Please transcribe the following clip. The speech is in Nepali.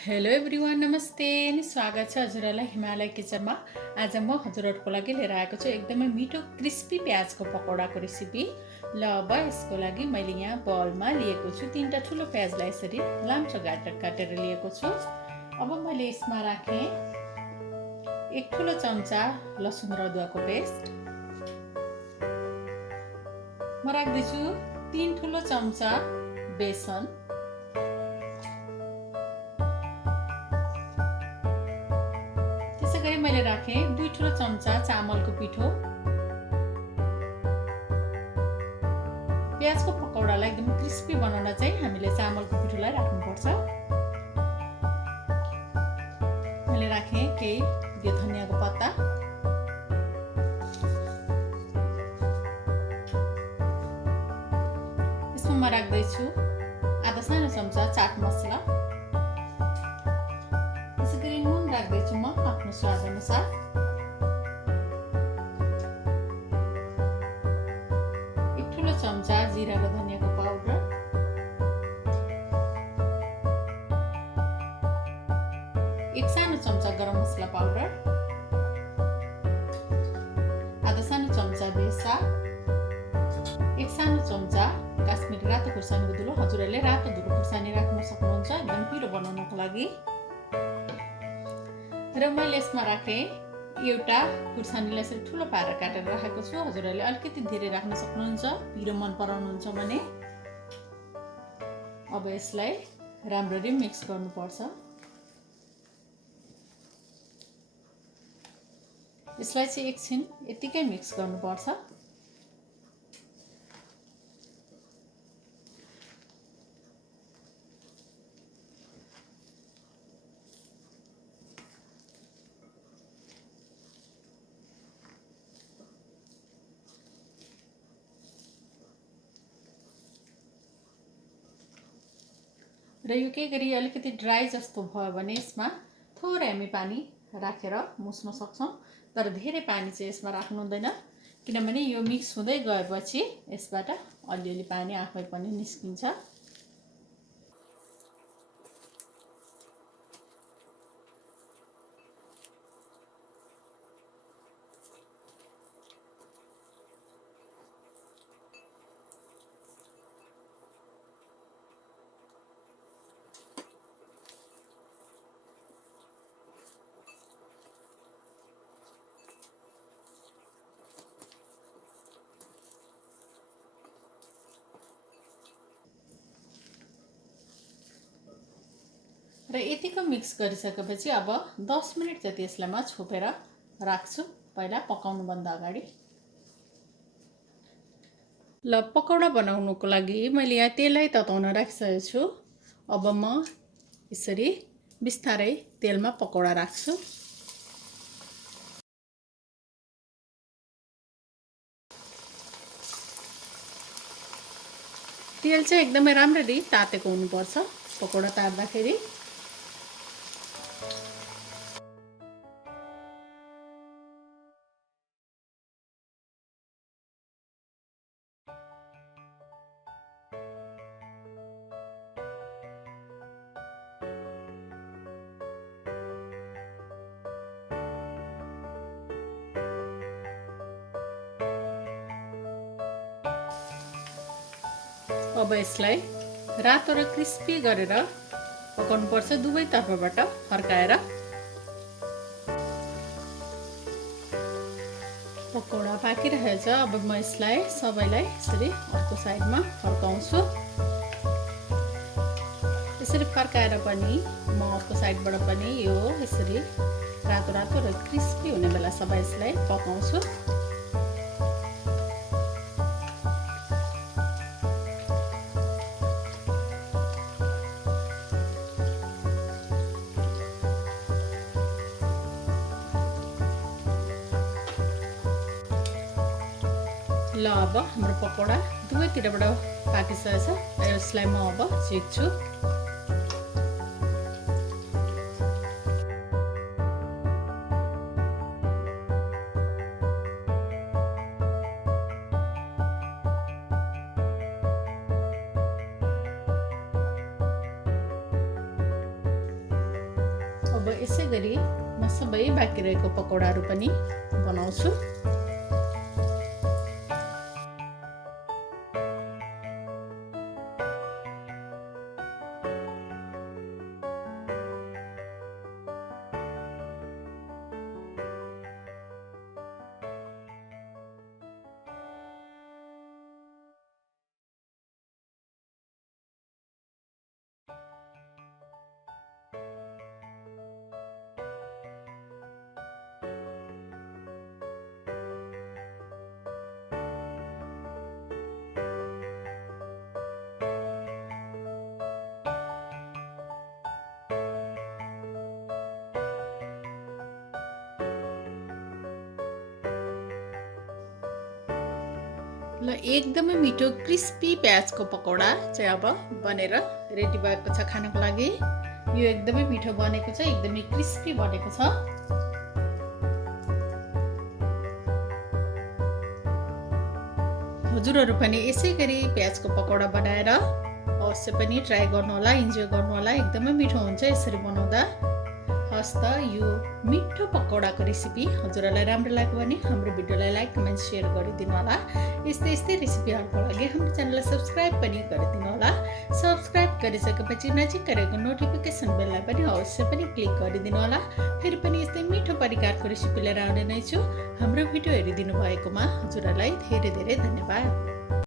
हेलो एभ्रिवान, नमस्ते अनि स्वागत छ हजुरहरूलाई हिमालय किचनमा। आज म हजुरहरूको लागि लिएर आएको छु एकदमै मिठो क्रिस्पी प्याजको पकौडाको रेसिपी। ल अब यसको लागि मैले यहाँ बलमा लिएको छु 3टा ठुलो प्याजलाई यसरी लाम्चो काटेर लिएको छु। अब मैले यसमा राखेँ 1 ठुलो चम्चा लसुन र अदुवाको पेस्ट। म राख्दैछु 3 ठुलो चम्चा बेसन। मैले राखेँ 2 ठुलो चम्चा चामलको पिठो। प्याजको पकौडालाई एकदम क्रिस्पी बनाउन चाहिँ हामीले चामलको पिठोलाई राख्नुपर्छ। मैले राखेँ केही धनियाको पत्ता। यसमा म राख्दैछु आधा सानो चम्चा चाट मसला। त्यसैगरी नुन राख्दैछु म आफ्नो स्वाद अनुसार। चम्चा जिरा र धनियाको पाउडर, 1 सानो चम्चा गरम मसला पाउडर, आधा सानो चम्चा बेसा, 1 सानो चम्चा काश्मिरी रातो खुर्सानीको धुलो। हजुरहरूले रातो धुलो खुर्सानी राख्न सक्नुहुन्छ एकदम पिरो बनाउनको लागि। र मैले यसमा राखेँ एउटा खुर्सानीलाई यसरी ठुलो पारेर काटेर राखेको छु। हजुरहरूले अलिकति धेरै राख्न सक्नुहुन्छ पिरो मन पराउनुहुन्छ भने। अब यसलाई राम्ररी मिक्स गर्नुपर्छ। यसलाई चाहिँ एकछिन यतिकै मिक्स गर्नुपर्छ। र यो के गरी अलिकति ड्राई जस्तो भयो भने यसमा थोरै हामी पानी राखेर मुस्न सक्छौँ। तर धेरै पानी चाहिँ यसमा राख्नु हुँदैन, किनभने यो मिक्स हुँदै गएपछि यसबाट अलिअलि पानी आफै पनि निस्किन्छ। र यतिको मिक्स गरिसकेपछि अब 10 मिनट जति यसलाई म छोपेर राख्छु पहिला पकाउनुभन्दा अगाडि। ल पकौडा बनाउनुको लागि मैले यहाँ तेलै तताउन राखिसकेको छु। अब म यसरी बिस्तारै तेलमा पकौडा राख्छु। तेल चाहिँ एकदमै राम्ररी तातेको हुनुपर्छ पकौडा तार्दाखेरि। अब यसलाई रातो र क्रिस्पी गरेर पकाउनुपर्छ दुवै तर्फबाट फर्काएर। पकौडा पाकिरहेछ। अब म यसलाई सबैलाई यसरी अर्को साइडमा फर्काउँछु। यसरी फर्काएर पनि म अर्को साइडबाट पनि यो यसरी रातो रातो र क्रिस्पी हुने बेला सबै यसलाई पकाउँछु। ल अब हाम्रो पकौडा दुवैतिरबाट पाकिसकेछ। यसलाई म अब छेक्छु। यसै गरी म सबै बाँकी रहेको पकौडाहरू पनि बनाउँछु। ल एकदमै मिठो क्रिस्पी प्याजको पकौडा चाहिँ अब बनेर रेडी भएको छ खानको लागि। यो एकदमै मिठो बनेको छ, एकदमै क्रिस्पी बनेको छ। हजुरहरू पनि यसै गरी प्याजको पकौडा बनाएर अवश्य पनि ट्राई गर्नु होला, इन्जोय गर्नु होला। एकदमै मिठो हुन्छ यसरी बनाउँदा। हस् त यो मिठो पकौडाको रेसिपी हजुरहरूलाई राम्रो लाग्यो भने हाम्रो भिडियोलाई लाइक, कमेन्ट, सेयर गरिदिनु होला। यस्तै रेसिपीहरूको लागि हाम्रो च्यानललाई सब्सक्राइब पनि गरिदिनु होला। सब्सक्राइब गरिसकेपछि नजिक रहेको नोटिफिकेसन बेललाई पनि अवश्य पनि क्लिक गरिदिनु होला। फेरि पनि यस्तै मिठो परिकारको रेसिपी लिएर आउने नै छु। हाम्रो भिडियो हेरिदिनु भएकोमा हजुरहरूलाई धेरै धेरै धन्यवाद।